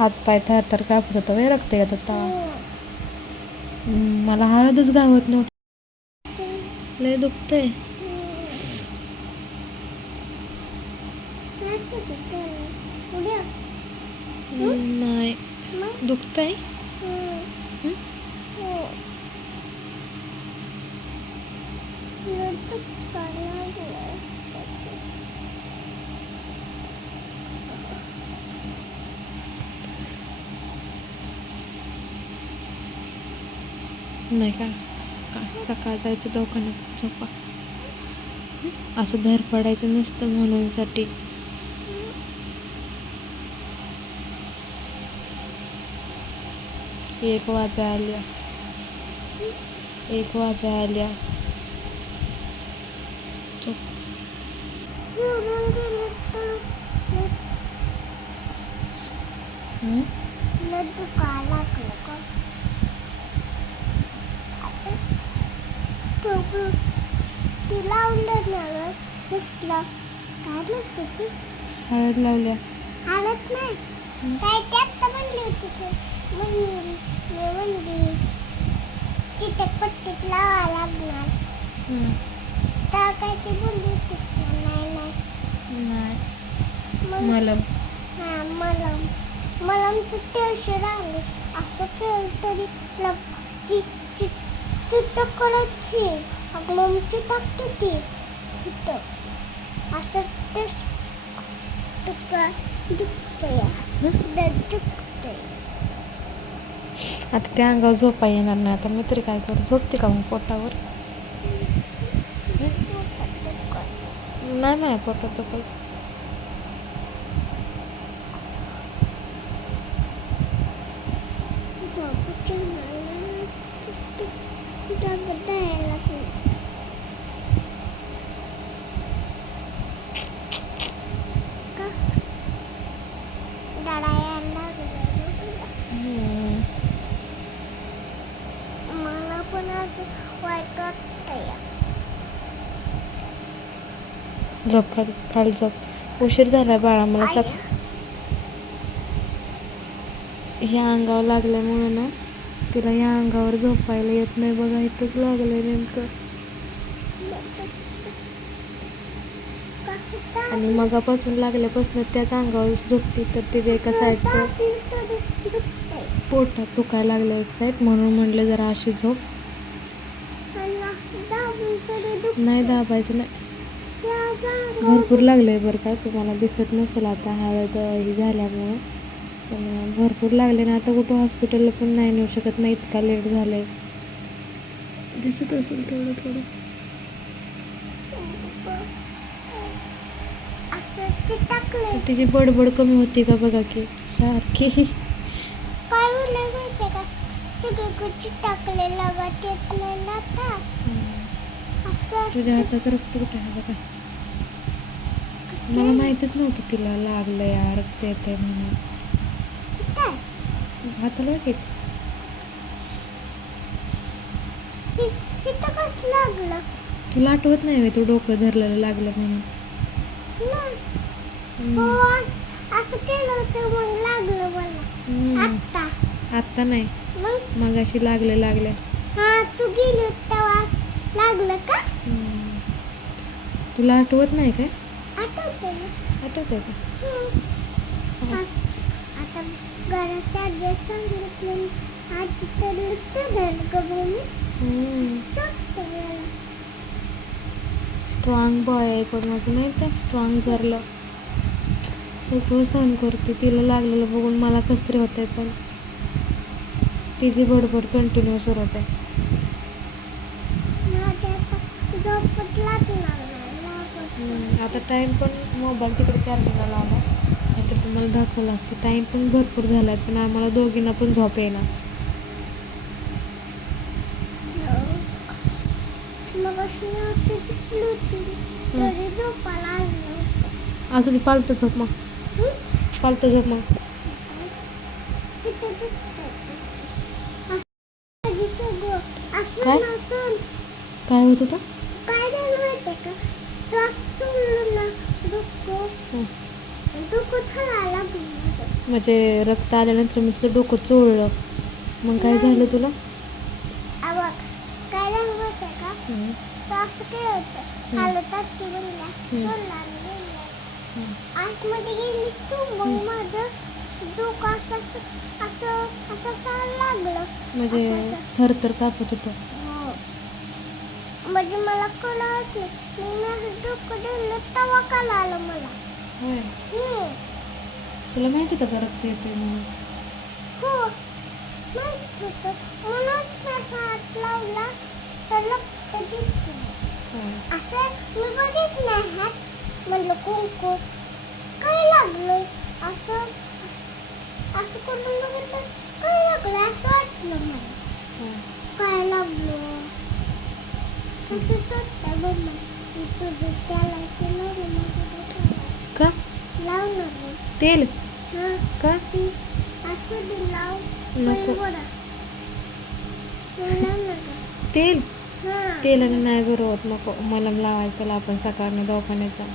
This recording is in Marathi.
हात पाय थर थर कापत होता वय रक्त येत होता. मला हळदच गावत नव्हतं. लय दुखतंय. नाही. दुखतंय? नाही का? सकाळ सकाळ जायचं दवाखान्यात झोपा. असं धर पडायचं नसतं म्हणूनसाठी एक वाजा आल्या. एक वाजा आल्या. झोप. हम्म? तिला आवडलं कसलं काय म्हणते ती? हळद लावल्या. हालत नाही. काय त्यात तर म्हणली होती ती. म्हणली मी म्हणली चिटकपट्टीत लावा लागणार. तर काय ती बोलली होतीस ना नाही नाही. मग? मलम. हा मलम. मलमचं टेन्शन आले. असं केलं तरी लग ती ती तिथं करायची अगं मग चिटकते ती इथं असं ते तुका दुखतंय दुखतंय आता त्या अंगावर झोपा येणार नाही आता मी तरी काय करू झोपते का मग पोटावर नाही नाही पोटात तर काही झोपेची मला डबडा यायला लागला का डडा यायला लागला हम्म. मला पण असं वाईट वाटतंय झोप खाली खाली झोप उशीर झाला बाळा मला सक. ह्या अंगावर लागल्यामुळे ना तिला ह्या अंगावर झोपायला येत नाही बघा इथंच लागलंय नेमकं आणि मगापासून लागल्यापासून त्याच अंगावर झोपते तर तिच्या एका साईडचं. पोटात दुखायला लागलं एक साईड म्हणून म्हटलं जरा अशी झोप आणि असं दाबली तरी दुखतंय. नाही दाबायचं नाही. भरपूर लागलंय बरं का तुम्हाला दिसत नसेल आता हळद ही झाल्यामुळं. पण भरपूर लागले ना आता कुठं हॉस्पिटलला पण नाही नेऊ शकत नाही इतका लेट झालाय. दिसत असेल थोडं थोडं. तिची बडबड कमी होती का बघा की सारखी. काय होलं तुझ्या हाताचं रक्त कुठे आहे बघा? मला माहितीच नव्हतं तिला लागलं या रक्त येते म्हणून. कुठं हाताला लागलं? तुला आठवत नाही तू डोकं धरलेलं लागलं म्हणून. हो असं- केलं होतं मग लागलं मला. हम्म. आत्ता. आत्ता नाही. मग? मग अशी लागले. लागल्या हा तू गेली तेव्हा लागलं का. तुला आठवत नाही काय? आठवतं. आठवत आहे का. हा. आता सांगितलं आजी तर स्ट्रॉंग बॉय आहे पण माझं नाही तर स्ट्रॉंग करलं सगळं सहन करते. तिला लागलेलं बघून मला कसं तरी होतंय पण तिची बडबड कंटिन्यू सुरूच आहे. माझ्या आता टाईम पण मोबाईल तिकडे चार्जिंगला लावला. नाहीतर तुम्हाला दाखवलं असतं. टाईम पण भरपूर झाला आहे पण आम्हाला दोघींना पण झोप येणार अजून अशी पालतं झोप मग. हं? पालतं झोप मग. असं काय? काय होत होतं काय झालं माहितीये का तो असं सोडलं ना डोकं हं. डोकं छळायला लागलं माझं. म्हणजे रक्त आल्यानंतर मी तुझं डोकं चोळलं. मग काय झालं तुला. आतमध्ये गेलीस तू. मग माझं डोकं असं असं असं लागलं. म्हणजे. थरथर कापत होतं. हो. म्हणजे मला मी असं डोकं ठेवलं तवा कळलं आलं मला. तुला माहिती होतं का रक्त येते म्हणून हो माहीत होतं म्हणूनच त्याचा हात लावला तर रक्त दिसते. असं मी बघितलं हात म्हणलं कोण कोण काय लागलंय असं असं- करून बघितलं काय लागलं असं वाटलं मला. काय लागलं असं बघ ना मी तुझं त्याला ते डोक्याला. का लावणार. तेल? का? नको. तेल. तेलाने नाही बरं होत नको. मलम लावायचं त्याला आपण सकाळनं दवाखान्यात जाऊ